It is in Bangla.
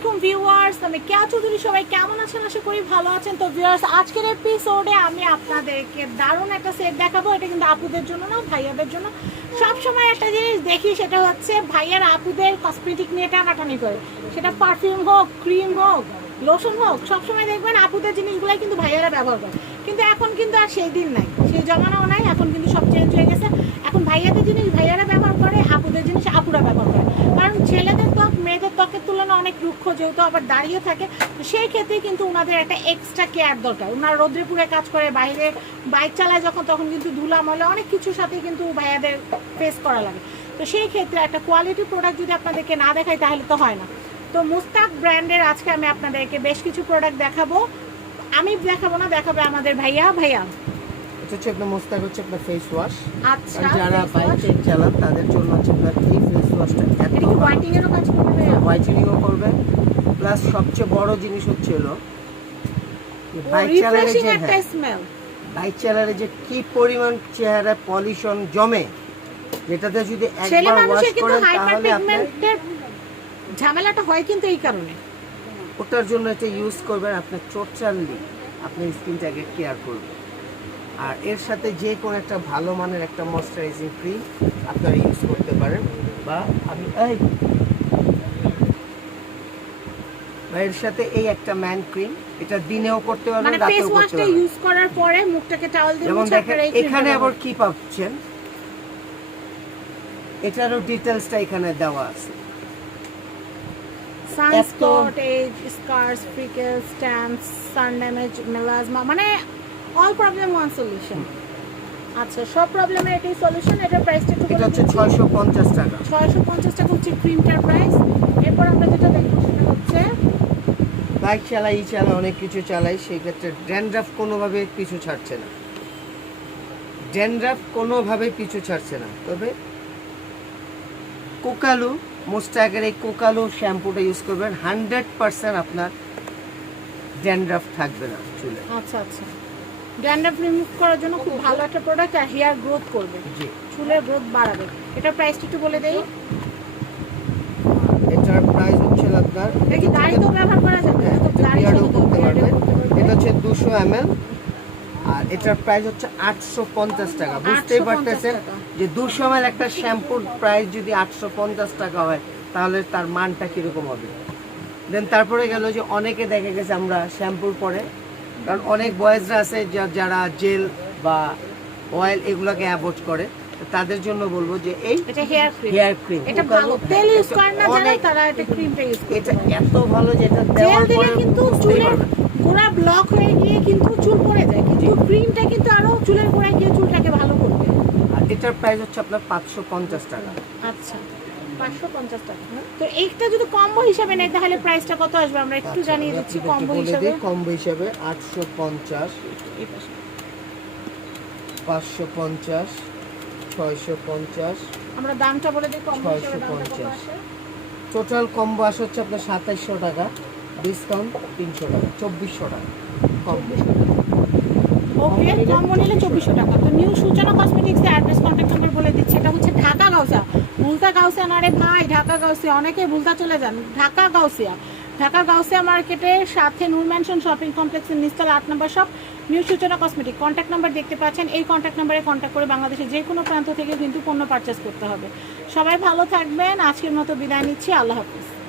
আলাইকুম ভিউয়ার্স, আমি কেয়া চৌধুরী সবাই কেমন আছেন? আশা করি ভালো আছেন। তো ভিউয়ার্স, আজকের এপিসোডে আমি আপনাদেরকে দারুণ একটা সেট দেখাবো। এটা কিন্তু আপুদের জন্য না, ভাইয়াদের জন্য। সব সময় একটা জিনিস দেখি, সেটা হচ্ছে ভাইয়ার আপুদের কসমেটিক নিয়ে টানাটানি করে। সেটা পারফিউম হোক ক্রিম হোক লোশন হোক, সবসময় দেখবেন আপুদের জিনিসগুলাই কিন্তু ভাইয়ারা ব্যবহার করে। কিন্তু এখন কিন্তু আর সেই দিন নাই। সেই জমানাও নাই, এখন কিন্তু সব চেঞ্জ হয়ে গেছে। এখন ভাইয়াদের জিনিস ভাইয়ারা ব্যবহার করে, আপুদের জিনিস আপুরা ব্যবহার অনেক রুক্ষ যেহেতু আবার দাঁড়িয়ে থাকে। তো সেই ক্ষেত্রে কিন্তু ওনাদের একটা এক্সট্রা কেয়ার দরকার। ওনারা রোদ্রে পুরে কাজ করে, বাইরে বাইক চালায় যখন, তখন কিন্তু ধুলা, ময়লা অনেক কিছুর সাথে কিন্তু ভাইয়াদের ফেস করা লাগে। তো সেই ক্ষেত্রে একটা কোয়ালিটি প্রোডাক্ট যদি আপনাদেরকে না দেখাই, তাহলে তো হয় না। তো মুস্তাক ব্র্যান্ডের আজকে আমি আপনাদেরকে বেশ কিছু প্রোডাক্ট দেখাবো। আমি দেখাবো না, দেখাবে আমাদের ভাইয়া। ভাইয়া? এটা হচ্ছে আপনার মোস্তাক হচ্ছে আপনার ফেস ওয়াশ আচ্ছা যারা বাইক চালান তাদের জন্য হচ্ছে আপনার এই ফেস ওয়াশটা এত হোয়াইটিং এরও কাজ করবে? হোয়াইটেনিংও করবে। প্লাস সবচেয়ে বড় জিনিস হচ্ছে হলো বাইক চালালে যে একটা হ্যাঁ, বাইক চালালে যে কি পরিমাণ চেহারা পলিউশন জমে যেটাতে যদি একবার ওয়াশ করেন তাহলে আপনার ঝামেলাটা হয় কিন্তু এই কারণে। ওটার জন্য এটা ইউজ করবেন আপনার টোটালি আপনার স্কিনটাকে কেয়ার করবে। আর এর সাথে যে কোনো একটা ভালো মানের একটা ময়শ্চারাইজিং ক্রিম আপনারা ইউজ করতে পারেন। বা আমি এই বা এর সাথে এই একটা ম্যান ক্রিম এটা দিনেও করতে পারবেন মানে রাতেও করতে পারবেন। ইউজ করার পরে মুখটাকে টাওয়াল দিয়ে মুছে আপনারা এখানে আবার কি পাচ্ছেন? এটারও ডিটেলসটা এখানে দেওয়া আছে। Sunspot age scars freckles tans sun damage melasma মানে অল প্রবলেম ওয়ান সলিউশন আচ্ছা সব প্রবলেমের এটাই সলিউশন এটার প্রাইসটা একটু এটা হচ্ছে দিচ্ছি। ছয়শো পঞ্চাশ টাকা। ছয়শো পঞ্চাশ টাকা হচ্ছে ক্রিমটার প্রাইস এরপর আমরা যেটা দেখব সেটা হচ্ছে বাইক চালাই ই চালাই অনেক কিছু চালাই সেই ক্ষেত্রে ড্যান্ড্রাফ কোনোভাবে পিছু ছাড়ছে না। ড্যান্ড্রাফ কোনোভাবে পিছু ছাড়ছে না। তবে কোকালু মোস্টাকের এই কোকালু শ্যাম্পুটা ইউজ করবেন হান্ড্রেড পার্সেন্ট আপনার ড্যান্ড্রাফ থাকবে না চুলে। আচ্ছা আচ্ছা। ড্যান্ড্রাফ রিমুভ করার জন্য খুব ভালো একটা প্রোডাক্ট আর হেয়ার গ্রোথ করবে। চুলের গ্রোথ বাড়াবে। এটার প্রাইসটা একটু বলে দেই। এটার প্রাইস হচ্ছে আপনার এটা কি দাড়িতেও ব্যবহার করা যাবে হ্যাঁ, তো দাড়ি তো করতে পারবেন। পারবে। এটা হচ্ছে দুশো এম আর এটার প্রাইস হচ্ছে আটশো পঞ্চাশ টাকা। বুঝতেই পারতেছেন যে দুশো এম একটা শ্যাম্পুর প্রাইস যদি আটশো পঞ্চাশ টাকা হয় তাহলে তার মানটা কীরকম হবে? দেন তারপরে গেল যে অনেকে দেখা গেছে আমরা শ্যাম্পুর পরে কারণ অনেক বয়েজরা আছে যারা জেল বা অয়েল এগুলোকে অ্যাভয়েড করে। তাদের জন্য বলব যে এই হেয়ার ক্রিম এটা ভালো। তেল ইউজ করেন না যারা তারা এটা ক্রিমটা ইউজ করে এটা এত ভালো যেটা দেওয়ার পরে কিন্তু চুলের। গোড়া ব্লক হয়ে গিয়ে কিন্তু চুল পড়ে যায়। কিন্তু ক্রিমটা কিন্তু আরও চুলের গোড়ায় গিয়ে চুলটাকে ভালো করবে। আর এটার প্রাইস হচ্ছে আপনার পাঁচশো পঞ্চাশ টাকা। আচ্ছা। পাঁচশো পঞ্চাশ টাকা তো এইটা যদি কম্বো হিসাবে নেয় তাহলে প্রাইসটা কত আসবে? আমরা একটু জানিয়ে দিচ্ছি কম্বো হিসাবে। কম্বো হিসাবে দামটা বলে দিই কম্বো হিসাবে দামটা কত 650 আসে? টোটাল কম্বো আসে হচ্ছে আপনার সাতাইশশো টাকা ডিসকাউন্ট তিনশো টাকা চব্বিশশো টাকা কম্বো ওকে কম্বো নিলে চব্বিশশো টাকা। তো নিউ সূচনা কসমেটিক্স অ্যাড্রেস কন্ট্যাক্ট নাম্বার বলে দিচ্ছি এটা হচ্ছে ঢাকা গাউসিয়া ভুলতা গাউসিয়া না ভাই ঢাকা গাউসিয়া অনেকে ভুলতা চলে যান। ঢাকা গাউসিয়া ঢাকা গাউসিয়া মার্কেটের সাথে নূর ম্যানশন শপিং কমপ্লেক্সের নিস্তাল আট নম্বর shop, new Suchana cosmetic. Contact number দেখতে পাচ্ছেন। এই কন্ট্যাক্ট নাম্বারে কন্ট্যাক্ট করে বাংলাদেশের যে কোনো প্রান্ত থেকে কিন্তু পণ্য পারচেস করতে হবে। সবাই ভালো থাকবেন। আজকের মতো বিদায় নিচ্ছি। আল্লাহ হাফিজ।